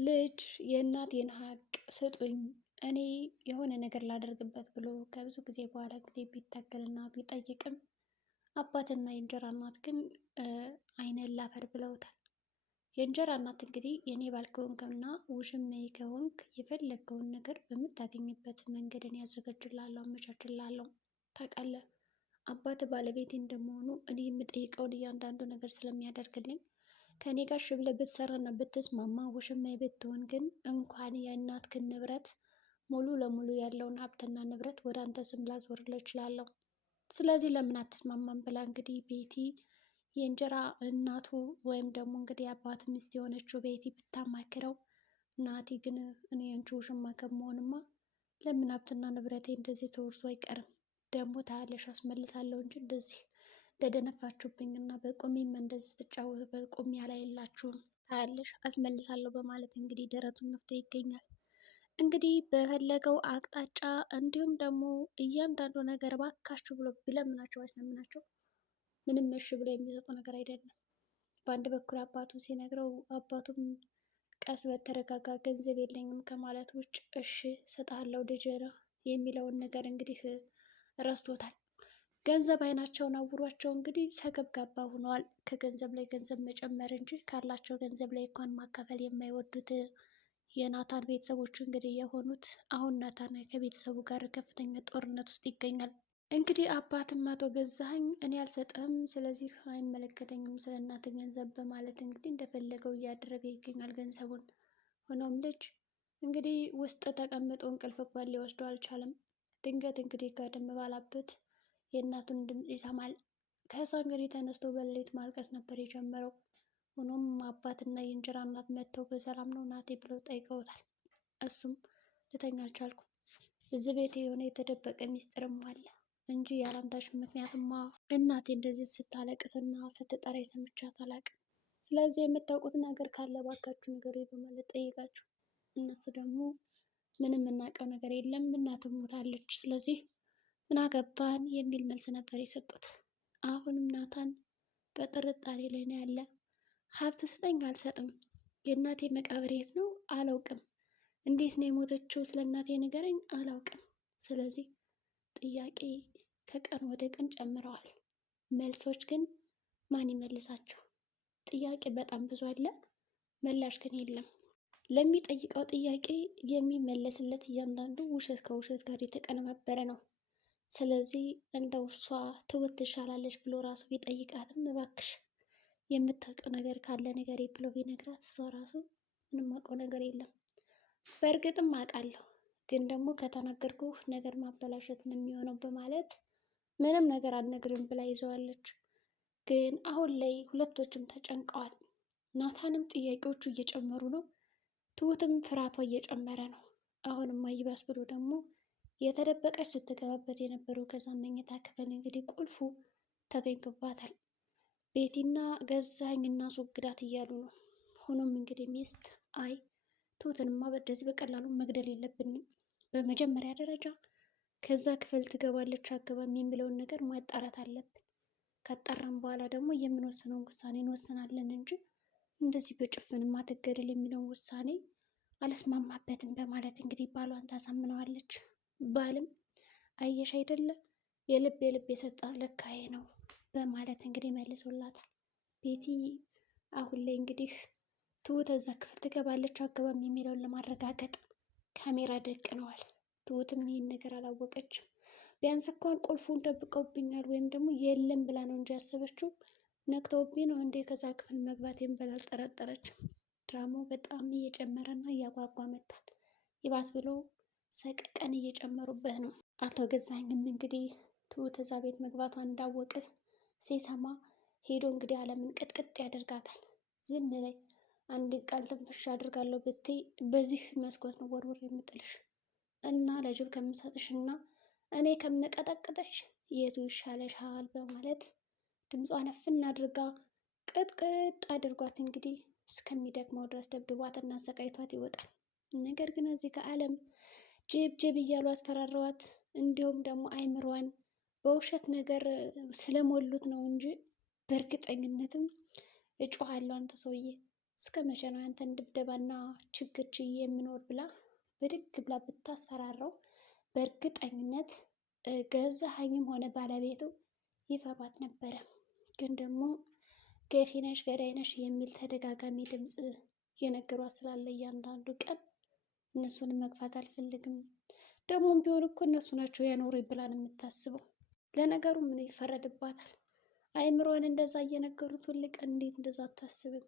ልጅ የእናቴን ሀቅ ስጡኝ እኔ የሆነ ነገር ላደርግበት ብሎ ከብዙ ጊዜ በኋላ ቢታገልና ቢጠይቅም አባትና የእንጀራ እናት ግን አይነን ላፈር ብለውታል። የእንጀራ እናት እንግዲህ የኔ ባል ከሆንክና ውሽማዬ ከሆንክ የፈለግከውን ነገር በምታገኝበት መንገድን ያዘጋጅልሃለሁ፣ አመቻችልሃለሁ። ታውቃለህ አባት ባለቤቴ እንደመሆኑ እኔ የምጠይቀውን እያንዳንዱ ነገር ስለሚያደርግልኝ ከኔ ጋር እሺ ብለህ ብትሰራና ብትስማማ ውሽማዬ ብትሆን ግን እንኳን የእናትህን ንብረት ሙሉ ለሙሉ ያለውን ሀብትና ንብረት ወደ አንተ ስም ላዞርልህ እችላለሁ። ስለዚህ ለምን አትስማማም ብላ እንግዲህ ቤቲ የእንጀራ እናቱ ወይም ደግሞ እንግዲህ አባቱ ሚስት የሆነችው ቤቲ ብታማክረው፣ ናቲ ግን እኔ አንቺ ውሽማ ከመሆንማ ለምን ሀብትና ንብረቴ እንደዚህ ተወርሶ አይቀርም፣ ደግሞ ታያለሽ አስመልሳለሁ እንጂ እንደዚህ እንደደነፋችሁብኝ እና በቁሜም እንደዚህ ትጫወቱ በቁሜ ያላየላችሁም ታያለሽ አስመልሳለሁ በማለት እንግዲህ ደረቱን ነፍቶ ይገኛል። እንግዲህ በፈለገው አቅጣጫ እንዲሁም ደግሞ እያንዳንዱ ነገር ባካችሁ ብሎ ቢለምናቸው አስለምናቸው ምንም እሺ ብሎ የሚሰጡ ነገር አይደለም። በአንድ በኩል አባቱ ሲነግረው አባቱም ቀስ በተረጋጋ ገንዘብ የለኝም ከማለት ውጭ እሺ ሰጣለው ልጅ ነው የሚለውን ነገር እንግዲህ ረስቶታል። ገንዘብ አይናቸውን አውሯቸው እንግዲህ ሰገብጋባ ሆነዋል። ከገንዘብ ላይ ገንዘብ መጨመር እንጂ ካላቸው ገንዘብ ላይ እንኳን ማካፈል የማይወዱት የናታን ቤተሰቦች እንግዲህ የሆኑት አሁን ናታን ከቤተሰቡ ጋር ከፍተኛ ጦርነት ውስጥ ይገኛል። እንግዲህ አባትም አቶ ገዛኸኝ እኔ አልሰጥህም፣ ስለዚህ አይመለከተኝም ስለ እናት ገንዘብ በማለት እንግዲህ እንደፈለገው እያደረገ ይገኛል ገንዘቡን። ሆኖም ልጅ እንግዲህ ውስጥ ተቀምጦ እንቅልፍ እንኳን ሊወስደው አልቻለም። ድንገት እንግዲህ ጋደም ባላበት የእናቱን ድምፅ ይሰማል። ከዛ እንግዲህ ተነስቶ በሌሊት ማልቀስ ነበር የጀመረው። ሆኖም አባትና የእንጀራ እናት መጥተው በሰላም ነው ናቴ ብለው ጠይቀውታል። እሱም ልተኛ አልቻልኩም፣ እዚህ ቤት የሆነ የተደበቀ ሚስጥርም አለ እንጂ ያላንዳች ምክንያትማ እናቴ እንደዚህ ስታለቅስና ስትጠራ ሰምቻት አላቅም። ስለዚህ የምታውቁት ነገር ካለ ባካችሁ ንገሩኝ በማለት ጠይቃቸው። እነሱ ደግሞ ምንም የምናውቀው ነገር የለም እናትህ ሞታለች፣ ስለዚህ ምን አገባን የሚል መልስ ነበር የሰጡት። አሁንም ናታን በጥርጣሬ ላይ ነው ያለ። ሀብት ስጠኝ አልሰጥም፣ የእናቴ መቃብር የት ነው አላውቅም፣ እንዴት ነው የሞተችው ስለ እናቴ ንገረኝ አላውቅም። ስለዚህ ጥያቄ ከቀን ወደ ቀን ጨምረዋል። መልሶች ግን ማን ይመልሳቸው? ጥያቄ በጣም ብዙ አለ፣ ምላሽ ግን የለም። ለሚጠይቀው ጥያቄ የሚመለስለት እያንዳንዱ ውሸት ከውሸት ጋር የተቀነባበረ ነው። ስለዚህ እንደው እሷ ትውት ትሻላለች ብሎ ራሱ ቢጠይቃትም እባክሽ የምታውቀው ነገር ካለ ነገር ብሎ ቢነግራት እሷ ራሱ ምንም አውቀው ነገር የለም። በእርግጥም አውቃለሁ ግን ደግሞ ከተናገርኩ ነገር ማበላሸት ነው የሚሆነው በማለት ምንም ነገር አልነግርም ብላ ይዘዋለች። ግን አሁን ላይ ሁለቶችም ተጨንቀዋል። ናታንም ጥያቄዎቹ እየጨመሩ ነው፣ ትሁትም ፍርሃቷ እየጨመረ ነው። አሁንም ይባስ ብሎ ደግሞ የተደበቀች ስትገባበት የነበረው ከዛ መኝታ ክፍል እንግዲህ ቁልፉ ተገኝቶባታል። ቤቲና ገዛኸኝ እናስወግዳት እያሉ ነው። ሆኖም እንግዲህ ሚስት አይ ትሁትንማ በደዚህ በቀላሉ መግደል የለብንም፣ በመጀመሪያ ደረጃ ከዛ ክፍል ትገባለች አገባም የሚለውን ነገር ማጣራት አለብን። ካጣራም በኋላ ደግሞ የምንወስነውን ውሳኔ እንወስናለን እንጂ እንደዚህ በጭፍንማ ትገደል የሚለውን ውሳኔ አልስማማበትም በማለት እንግዲህ ባሏን ታሳምነዋለች። ባልም አየሽ አይደለ የልብ የሰጣት ለካዬ ነው በማለት እንግዲህ መልሶላታል። ቤቲ አሁን ላይ እንግዲህ ትሁት እዛ ክፍል ትገባለች አገባም የሚለውን ለማረጋገጥ ካሜራ ደቅነዋል። ትሁትም ይህን ነገር አላወቀችም። ቢያንስ እንኳን ቁልፉን ደብቀውብኛል ወይም ደግሞ የለም ብላ ነው እንጂ ያሰበችው ነቅተውብኝ ነው እንዴ ከዛ ክፍል መግባቴን ብላ አልጠረጠረችም። ድራማው በጣም እየጨመረና እያጓጓ መጥቷል። ይባስ ብሎ ሰቀቀን እየጨመሩበት ነው። አቶ ገዛኸኝም እንግዲህ ትሁት እዛ ቤት መግባቷን እንዳወቀ ሲሰማ ሄዶ እንግዲህ አለምን ቅጥቅጥ ያደርጋታል። ዝም በይ አንድ ቃል ትንፍሽ አድርጋለሁ ብትይ በዚህ መስኮት ነው ወርውር የምጥልሽ እና ለጅብ ከምሰጥሽ እና እኔ ከምቀጠቅጥሽ የቱ ይሻለሻል በማለት ድምጿን እፍን አድርጋ ቅጥቅጥ አድርጓት እንግዲህ እስከሚደክመው ድረስ ደብድቧትና አሰቃይቷት ይወጣል። ነገር ግን እዚህ ከአለም ጅብ እያሉ አስፈራረዋት። እንዲሁም ደግሞ አይምሯን በውሸት ነገር ስለሞሉት ነው እንጂ በእርግጠኝነትም እጮሃለሁ አንተ ሰውዬ እስከ መቼ ነው ያንተን ድብደባና ችግር ችዬ የምኖር ብላ ብድግ ብላ ብታስፈራራው በእርግጠኝነት ገዛኸኝም ሆነ ባለቤቱ ይፈሯት ነበረ። ግን ደግሞ ገፊ ነሽ ገዳይ ነሽ የሚል ተደጋጋሚ ድምፅ እየነገሯት ስላለ እያንዳንዱ ቀን እነሱንም መግፋት አልፈልግም። ደግሞም ቢሆን እኮ እነሱ ናቸው ያኖሩኝ ብላ ነው የምታስበው። ለነገሩ ምን ይፈረድባታል? አይምሮን እንደዛ እየነገሩት ሁል ቀን እንዴት እንደዛ አታስብም?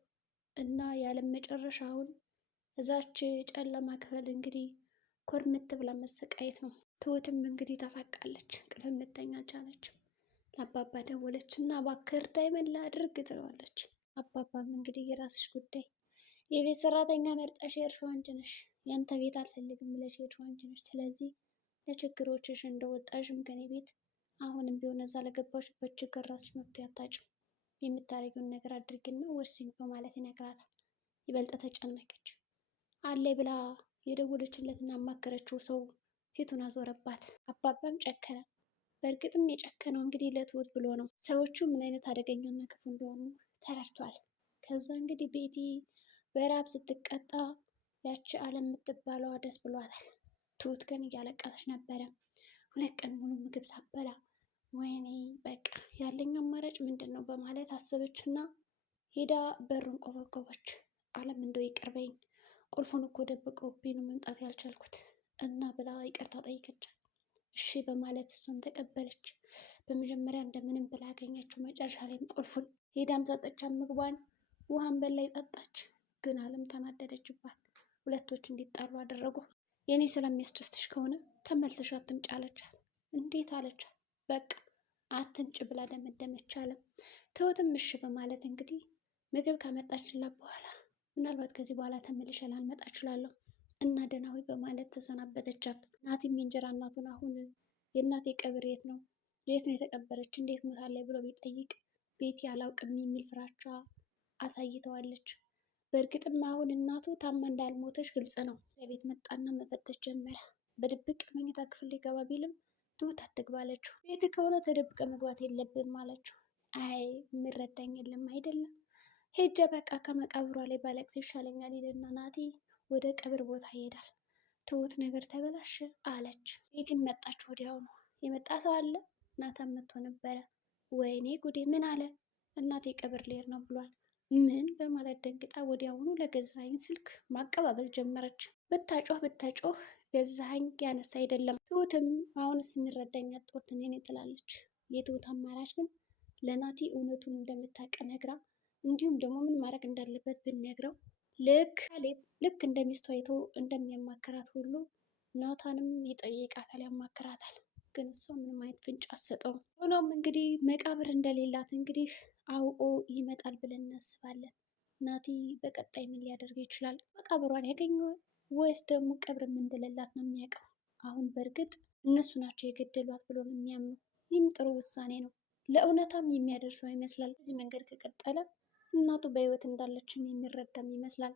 እና ያለም መጨረሻውን እዛች ጨለማ ክፍል እንግዲህ ኮርምት ብላ መሰቃየት ነው። ትሁትም እንግዲህ ታሳቃለች። እንቅልፍም ልተኛ አልቻለችም። ለአባባ ደወለች እና እባክህ እርዳኝ ምን ላድርግ ትለዋለች። አባባም እንግዲህ የራስሽ ጉዳይ፣ የቤት ሰራተኛ መርጠሽ የሄድሽው አንቺ ነሽ፣ ያንተ ቤት አልፈልግም ብለሽ የሄድሽው አንቺ ነሽ። ስለዚህ ለችግሮችሽ እንደወጣሽም ከኔ ቤት አሁንም ቢሆን እዛ ለገባሽበት ችግር ራስሽ መፍትሄ አታጭም፣ የምታደርጊውን ነገር አድርጊና ወስኝ በማለት ይነግራታል። ይበልጥ ተጨነቀች። አለ ብላ የደወለችለትና ያማከረችው ሰው ፊቱን አዞረባት። አባባም ጨከነ። በእርግጥም የጨከነው እንግዲህ ለትሁት ብሎ ነው። ሰዎቹ ምን አይነት አደገኛና ክፉ እንደሆኑ ተረድቷል። ከዛ እንግዲህ ቤቲ በረሃብ ስትቀጣ ያቺ አለም የምትባለዋ ደስ ብሏታል። ትሁት ግን እያለቀሰች ነበረ። 2 ቀን ሙሉ ምግብ ሳበላ ወይኔ በቃ ያለኝ አማራጭ ምንድን ነው በማለት አሰበችና ሄዳ በሩን ቆበቆበች። አለም እንደው ይቅርበኝ፣ ቁልፉን እኮ ደብቀውብኝ ነው መምጣት ያልቻልኩት እና ብላ ይቅርታ ጠይቀቻት። እሺ በማለት እሷን ተቀበለች። በመጀመሪያ እንደምንም ብላ ያገኘችው፣ መጨረሻ ላይም ቁልፉን ሄዳም ሰጠቻት። ምግቧን ውሃን በላይ ጠጣች። ግን አለም ተናደደችባት። ሁለቶች እንዲጣሉ አደረጉ። የኔ ስለሚያስደስትሽ ከሆነ ተመልሰሽ አትምጭ አለቻት። እንዴት አለቻት። በቃ አትምጭ ብላ ደመደመች አለም። ትሁትም እሺ በማለት እንግዲህ ምግብ ካመጣችላት በኋላ ምናልባት ከዚህ በኋላ ተመልሼ ላልመጣ እችላለሁ እና ደህናዊ በማለት ተሰናበተቻት። ናቲም የእንጀራ እናቱን አሁን የእናቴ ቀብር የት ነው የተቀበረች እንዴት ሞታለች ብሎ ቢጠይቅ ቤቲ አላውቅም የሚል ፍራቻ አሳይተዋለች። በእርግጥም አሁን እናቱ ታማ እንዳልሞተች ግልጽ ነው። ለቤት መጣና መፈተሽ ጀመረ። በድብቅ መኝታ ክፍል ሊገባ ቢልም ትሁት አትግባ አለችው። ቤት ከሆነ ተደብቀ መግባት የለብም አለችው። አይ የሚረዳኝ የለም አይደለም፣ ሄጀ በቃ ከመቃብሯ ላይ ባለቅስ ይሻለኛል ይልና ናቲ ወደ ቀብር ቦታ ይሄዳል። ትሁት ነገር ተበላሸ አለች። ቤቲም መጣች። ወዲያውኑ የመጣ ሰው አለ? ናታን መጥቶ ነበረ። ወይኔ ጉዴ ምን አለ? እናቴ ቀብር ልሄድ ነው ብሏል። ምን በማለት ደንግጣ ወዲያውኑ ለገዛኸኝ ስልክ ማቀባበል ጀመረች። ብታጮህ ገዛኸኝ ያነሳ አይደለም። ትሁትም አሁንስ የሚረዳኝ አጣሁት እኔ ትላለች። የትሁት አማራጭ ግን ለናቲ እውነቱን እንደምታውቅ ነግራ፣ እንዲሁም ደግሞ ምን ማድረግ እንዳለበት ብንነግረው ልክ እንደሚስቱ አይቶ እንደሚያማክራት ሁሉ ናታንም ይጠይቃታል፣ ያማክራታል። ግን እሷ ምንም አይነት ፍንጭ አትሰጠውም። ሆኖም እንግዲህ መቃብር እንደሌላት እንግዲህ አውቆ ይመጣል ብለን እናስባለን። ናቲ በቀጣይ ምን ሊያደርግ ይችላል? መቃብሯን ያገኘዋል ወይስ ደግሞ ቀብርም እንደሌላት ነው የሚያውቀው? አሁን በእርግጥ እነሱ ናቸው የገደሏት ብሎ ነው የሚያምኑ። ይህም ጥሩ ውሳኔ ነው። ለእውነታም የሚያደርሰው ይመስላል። በዚህ መንገድ ከቀጠለ እናቱ በህይወት እንዳለችም የሚረዳም ይመስላል።